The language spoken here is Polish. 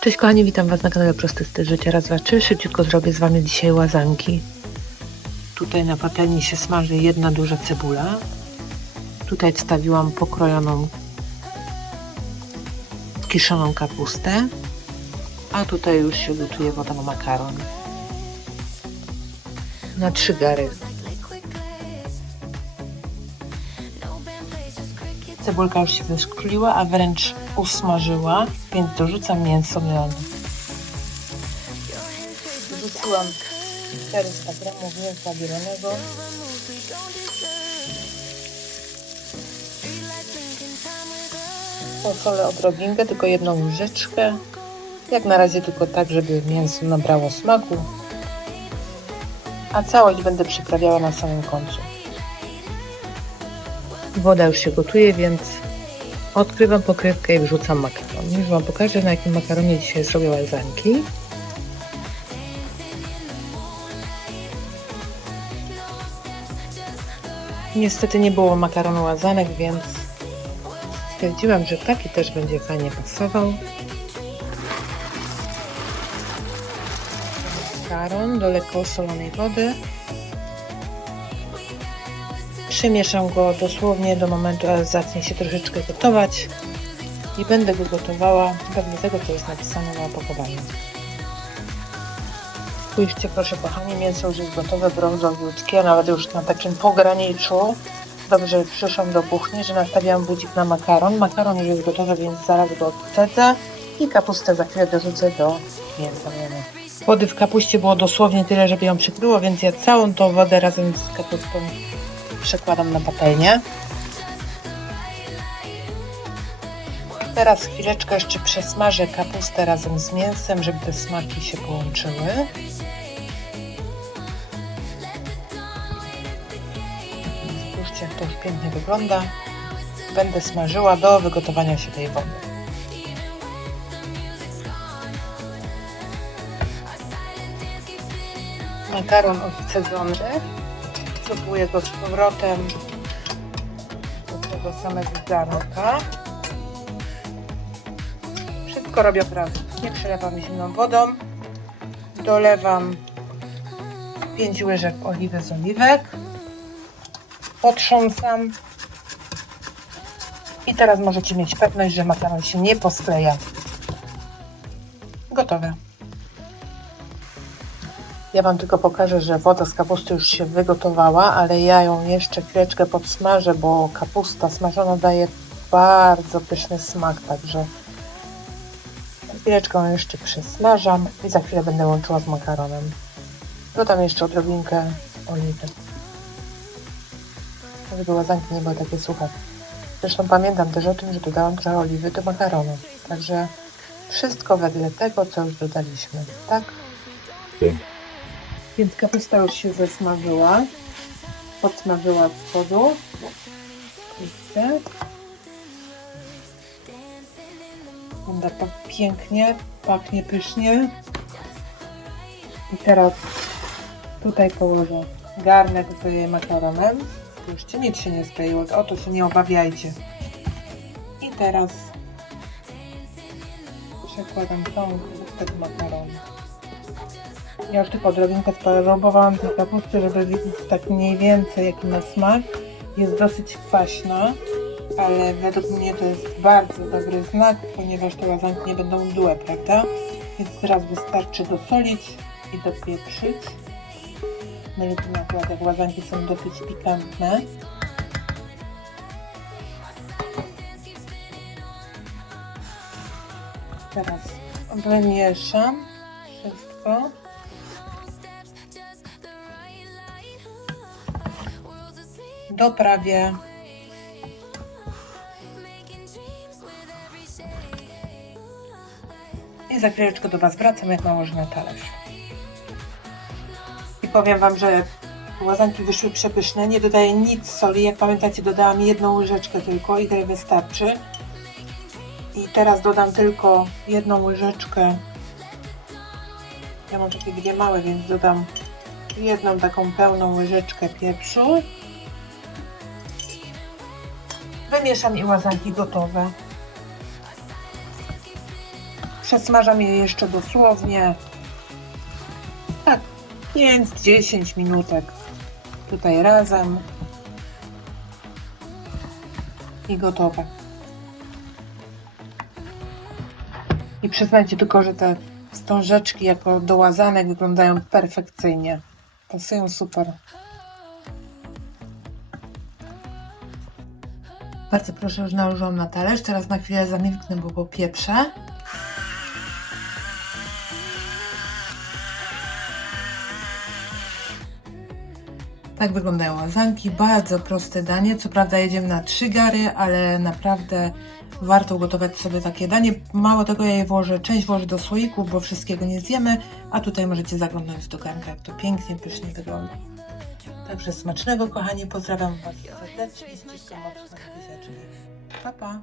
Cześć kochani, witam Was na kanale Prosty Styl Życia. Raz, dwa, trzy. Szybciutko zrobię z Wami dzisiaj łazanki. Tutaj na patelni się smaży jedna duża cebula. Tutaj wstawiłam pokrojoną, kiszoną kapustę. A tutaj już się gotuje woda na makaron. Na 3 gary. Cebulka już się wyszkliła, a wręcz usmażyła, więc dorzucam mięso mielone. Dorzuciłam 400 g mięsa mielonego. Posolę odrobinkę, tylko jedną łyżeczkę. Jak na razie tylko tak, żeby mięso nabrało smaku. A całość będę przyprawiała na samym końcu. Woda już się gotuje, więc odkrywam pokrywkę i wrzucam makaron. Już Wam pokażę, na jakim makaronie dzisiaj zrobię łazanki. Niestety nie było makaronu łazanek, więc stwierdziłam, że taki też będzie fajnie pasował. Makaron do lekko osolonej wody. Przemieszam go dosłownie do momentu, aż zacznie się troszeczkę gotować i będę go gotowała wedle tego, co jest napisane na opakowaniu. Spójrzcie proszę kochani, mięso już jest gotowe, brązowiutkie, nawet już na takim pograniczu. Dobrze, że przyszłam do kuchni, że nastawiałam budzik na makaron. Makaron już jest gotowy, więc zaraz go odcedzę i kapustę za chwilę dorzucę do mięsa. Wody w kapuście było dosłownie tyle, żeby ją przykryło, więc ja całą tą wodę razem z kapustą przekładam na patelnię. Teraz chwileczkę jeszcze przesmażę kapustę razem z mięsem, żeby te smaki się połączyły. Zobaczcie, jak to już pięknie wygląda. Będę smażyła do wygotowania się tej wody. Makaron odcedzony. Wsypuję go z powrotem do tego samego garnka. Wszystko robię od razu. Nie przelewam zimną wodą. Dolewam 5 łyżek oliwy z oliwek. Potrząsam. I teraz możecie mieć pewność, że makaron się nie poskleja. Gotowe. Ja Wam tylko pokażę, że woda z kapusty już się wygotowała, ale ja ją jeszcze chwileczkę podsmażę, bo kapusta smażona daje bardzo pyszny smak, także chwileczkę ją jeszcze przesmażam i za chwilę będę łączyła z makaronem. Dodam jeszcze odrobinkę oliwy, żeby łazanki nie były takie suche. Zresztą pamiętam też o tym, że dodałam trochę oliwy do makaronu, także wszystko wedle tego, co już dodaliśmy, tak? Więc kapusta już się zesmażyła, podsmażyła z spodu. Wygląda to pięknie, pachnie pysznie. I teraz tutaj położę garnek z makaronem. Już nic się nie skleiło, o to się nie obawiajcie. I teraz przekładam całą kapustę do makaronu. Ja już tylko odrobinkę spróbowałam tej kapusty, żeby wiedzieć tak mniej więcej jaki ma smak. Jest dosyć kwaśna, ale według mnie to jest bardzo dobry znak, ponieważ te łazanki nie będą mdłe, prawda? Więc teraz wystarczy dosolić i dopieprzyć. Najlepiej na przykład jak łazanki są dosyć pikantne. Teraz wymieszam wszystko. Doprawię. I za chwileczkę do Was wracam, jak nałożę na talerz. I powiem Wam, że łazanki wyszły przepyszne. Nie dodaję nic soli. Jak pamiętacie, dodałam 1 łyżeczkę tylko i tyle wystarczy. I teraz dodam tylko 1 łyżeczkę. Ja mam takie 2 małe, więc dodam 1 taką pełną łyżeczkę pieprzu. Wymieszam i łazanki gotowe. Przesmażam je jeszcze dosłownie tak 5-10 minutek tutaj razem i gotowe. I przyznajcie tylko, że te wstążeczki jako do łazanek wyglądają perfekcyjnie. Pasują super. Bardzo proszę, już nałożyłam na talerz. Teraz na chwilę zamilknę, bo popieprzę. Tak wyglądają łazanki. Bardzo proste danie. Co prawda jedziemy na 3 gary, ale naprawdę warto ugotować sobie takie danie. Mało tego, ja je część włożę do słoików, bo wszystkiego nie zjemy, a tutaj możecie zaglądnąć do garnka, jak to pięknie, pysznie wygląda. Także smacznego, kochani. Pozdrawiam Was serdecznie. Ściskam mocno buziaczki. Pa, pa.